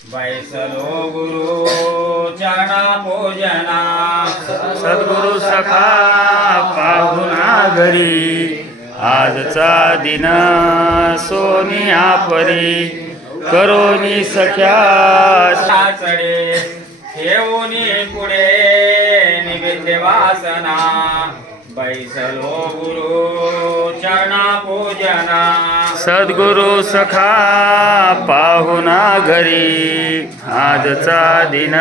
बैसलो गुरु चरणा पूजना सद्गुरु सखा पाहुणा घरी आजचा दिन सोनिया परी करोनी सख्या चढे ठेवूनी पुढे निवेद्य वासना बैसलो गुरु चरणा पूजना सद्गुरु सखा पाहुणा घरी आजचा दिन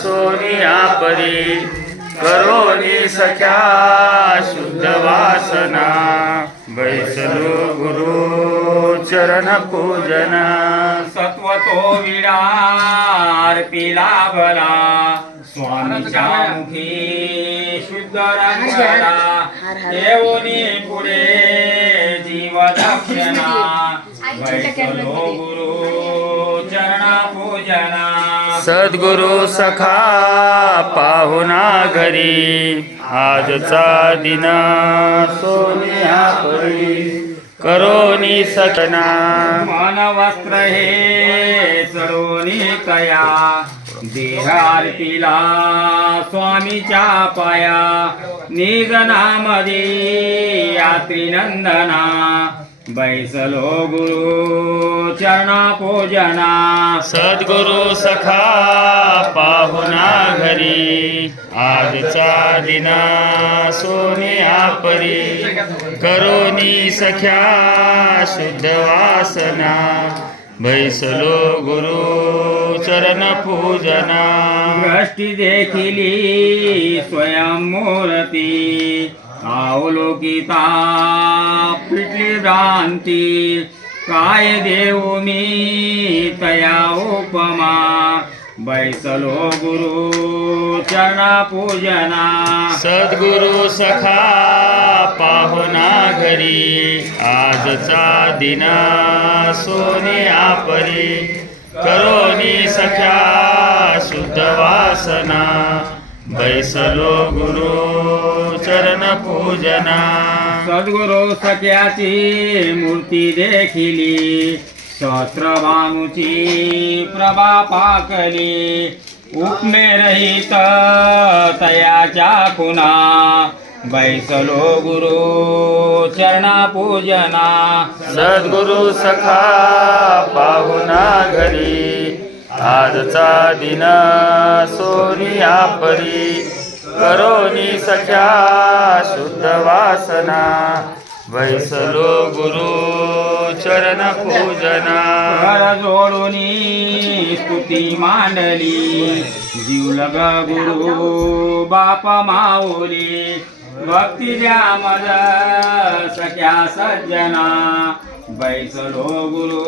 सोनिया परी करोनी सख्या शुद्ध वासना बैसलो गुरु चरण पूजना सत्वतो विडार पिला भला स्वामीच्या मुखी शुद्ध रंगला देवनी पुढे जीव दक्षिणा बैसलो गुरु चरणा पूजना सद्गुरु सखा पाहुणा घरी आजचा दिन सोनिया परी करोनी सखना मन वस्त्र हे चढोनी कया देह अर्पिला स्वामीच्या पाया निजनामध्ये यात्री नंदना बैसलो गुरु चरणा पूजना सद्गुरु सखा पाहुणा घरी आजचा दिन सोनिया परी करोनी सख्या शुद्ध वासना बैसलो गुरु चरण पूजना दृष्टी देखिली स्वयं मूर्ती अवलोकिता पिटली भ्रांती काय देऊ मी तया उपमा बैसलो गुरु चरणा पूजना सद्गुरु सखा पाहुणा घरी आजचा दिन सोनिया परी करोनी सख्या शुद्ध वासना बैसलो गुरु चरण पूजना सद्गुरु सख्याची मूर्ती देखिली सहस्रभानुची प्रभा पाकली उपमे रहित तयाच्या खुना बैसलो गुरु चरणा पूजना सद्गुरु सखा पाहुणा घरी आजचा दिन सोनिया परी करोनी सख्या शुद्ध वासना बैसलो गुरु चरण पूजना कर जोडूनी स्तुती मांडली जीवलग गुरु बाप माऊली भक्ती द्या मज सख्या सज्जना बैसलो गुरु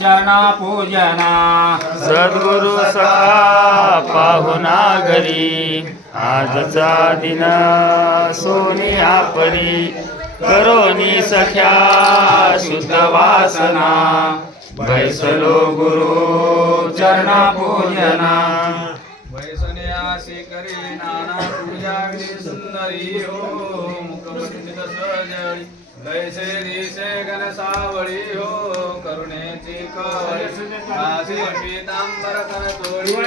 चरणा पूजना सद्गुरु सखा पाहुणा घरी आजचा दिन सोनिया परी करोनी सख्या शुद्ध वासना बैसलो गुरु चरणा पूजना वैसन्यासी करी नाना पूजा सुंदरी हो मुखमंडित सजळी कैसे दिसे घनसावळी हो करुणेची कळी काशी पीतांबर तन तोडी हो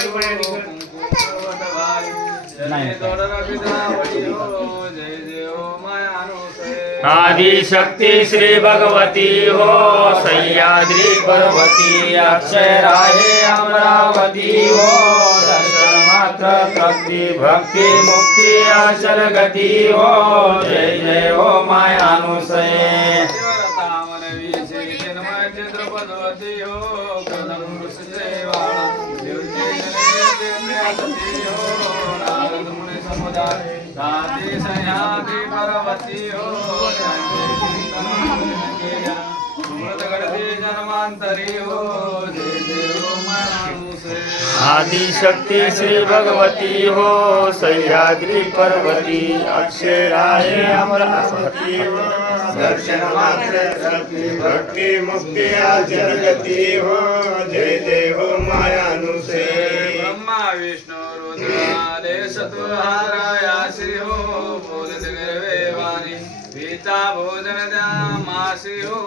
कुंकुमवट वारी जय तोडर पितावळी हो जय देव मायानुसे आदिशक्ती श्री भगवती हो सह्याद्री पर्वती अक्षराहे अमरावती हो दर्शन मात्र तृप्ती भक्ती मुक्ती अचल गती हो जय जय हो मायानुसये तामनवी श्री चिन्मय चित्रपदवती हो कदम ऋषिदेवाळा देवजी जनेन्द्रियसती हो नारद मुनी समुदाय दाती सह्याद्री पर्वती हो जन्मांतरी हो जय देव मानुसे आदिशक्ती श्री भगवती हो सह्याद्री पर्वती अक्षराहे अमरावती दर्शन मात्र तृप्ती भक्ती मुक्ती अचल गती हो जय देव मायानुसे ब्रह्मा विष्णू रुद्राले सत्वहाराया श्री हो बोलत गिरवे वाणी पिता भोजन द्या मासी हो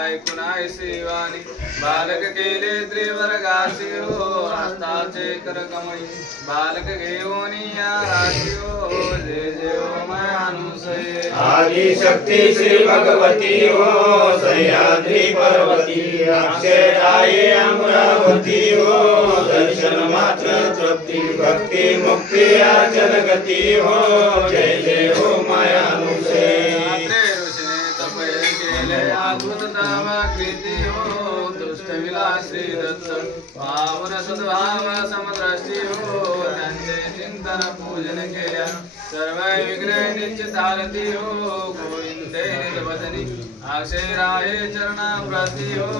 ऐकून आई शिवानी बालक केले त्रिवर्गा राशी हो हस्ताचे करकमळी बालक घेऊन या राशी हो जय जय हो मायानुसये आदिशक्ती श्री भगवती हो सह्याद्री पर्वती अक्षराये अमरावती हो दर्शन मात्र तृप्ती भक्ती मुक्ती अचल गती हो जय जय हो मायानुसे ऋषीने तपय केले अद्भुत नाम कृती हो दुष्ट विलास श्री दत्त पावन सद्भाव समद्रष्टी हो त्यांचे चिंतन पूजन केल्या सर्व विघ्न निश्चित आरती हो गोविंदे निजवदनी अक्षराये चरणा प्रती हो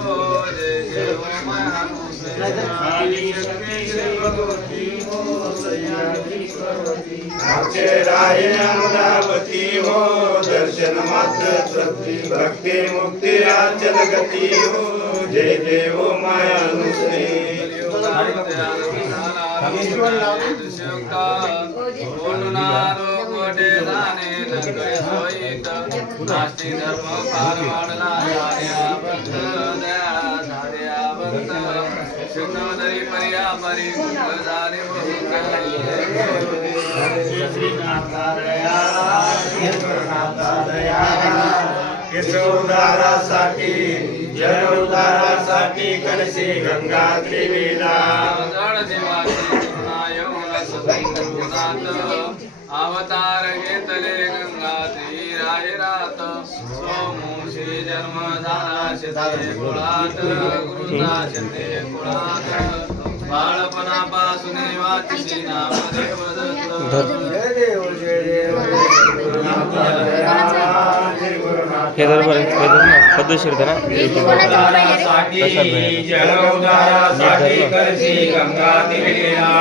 जय जय हो मायानुसे आदिशक्ती श्री भगवती हो सह्याद्री पर्वती अक्षराये अमरावती हो दर्शन मात्र तृप्ती भक्ती मुक्ती अचल गती हो जय जय हो मायानुसे नास्ति धर्म पारवाडला भक्त दया धार्या भक्त शुद्धोदरी पर्या परी झाले उद्धारासाठी जन उद्धारासाठी कलशी गंगा त्रिवेला जड देवाची अवतार घेतले गंगा तीरात सोमू श्री जन्म झाला शते कुळात गुरुदाशते कुळात बाळपणापासून वाची नामदेव हे दरबार पद्धतशीर करा जलउद्धारासाठी कलशी गंगा तीरेला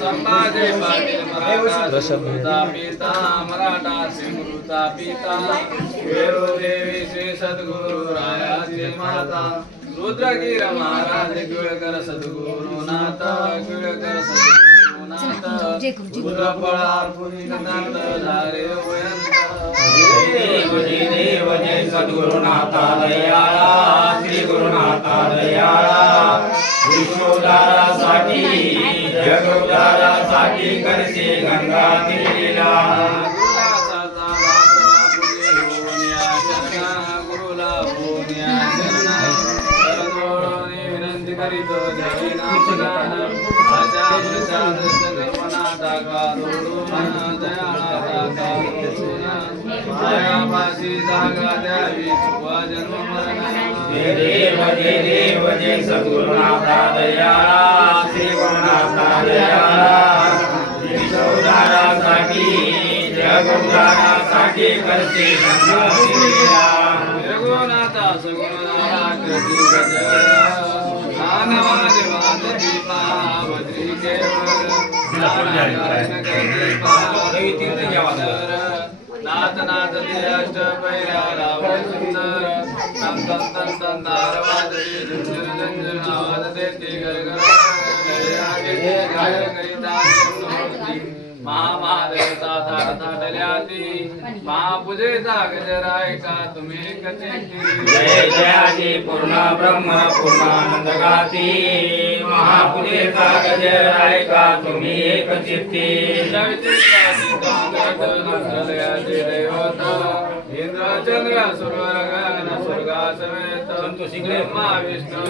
संभाजी पाटील पिता मराठा सिंगृता पिता वेरो देवी श्री सद्गुरु रायाची माता रुद्रगिर महाराज गिळकर सद्गुरुनाथ गिळकर सद्गुरुनाथ रुद्रपळार पुनिकनाथ धारे वयंत देव जय सद्गुरुनाथा दयाळा श्री गुरुनाथा दयाळा विश्वोद्धारासाठी जगोद्धारासाठी करशी गंगा तीरेला गुरुला पुण्या विनंती करीतो जय नाम देव जय सद्गुरुनाथा दयाळा श्री गुरुनाथा दयाळा विश्वोद्धारासाठी जगोद्धारासाठी करशी गंगा तीरेला रघुनाथा सगुणारा कृती नाथ नाथ अष्ट पैरा सुंदर तन तन तन तन तारवाद झुंझुन झुंझुन आवाज देते घर घर गाय करिता महादेवता थाट थाटल्याती महापूजेचा गजराय का तुम्ही कसे जय जयाची पूर्ण ब्रह्म पूर्णानंद गाती महापूजेचा गजराय का तुम्ही एक चित्ती इंद्र चंद्र सुरवर गगन स्वर्गा समेत ब्रह्मा विष्णू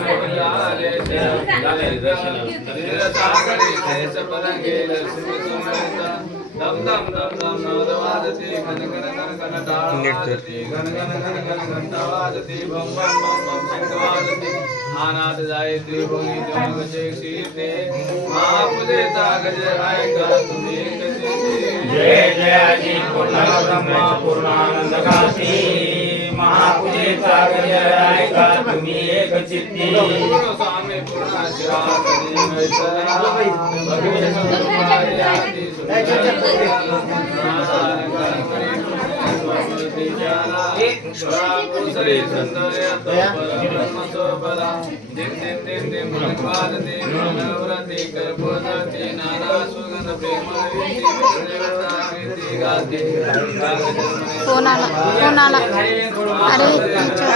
सागरी शेष पलंगे लक्ष्मी समेत दम दम दम दम नवदवादती घन घन घन घन ताळवादती घन घन घन घन घंटावादती बम बम बम बम शंखवादती आनाद जाय त्रिभुवनी देवचे शीते महापूजेचा गजराय का तुम्ही जय जयाची पूर्ण ब्रह्म पूर्णानंद गाती महापूजेचा गजराय का तुम्ही एक चित्ती स्वामी पूर्ण शिरासनी श्री सुंदर्य परमसोपरा दिम दिम दिम दिम भगवादते नवरति कर्पूरति नाना सुगंध प्रेम देवता कीर्ति गाते फोन आला अरे अच्छा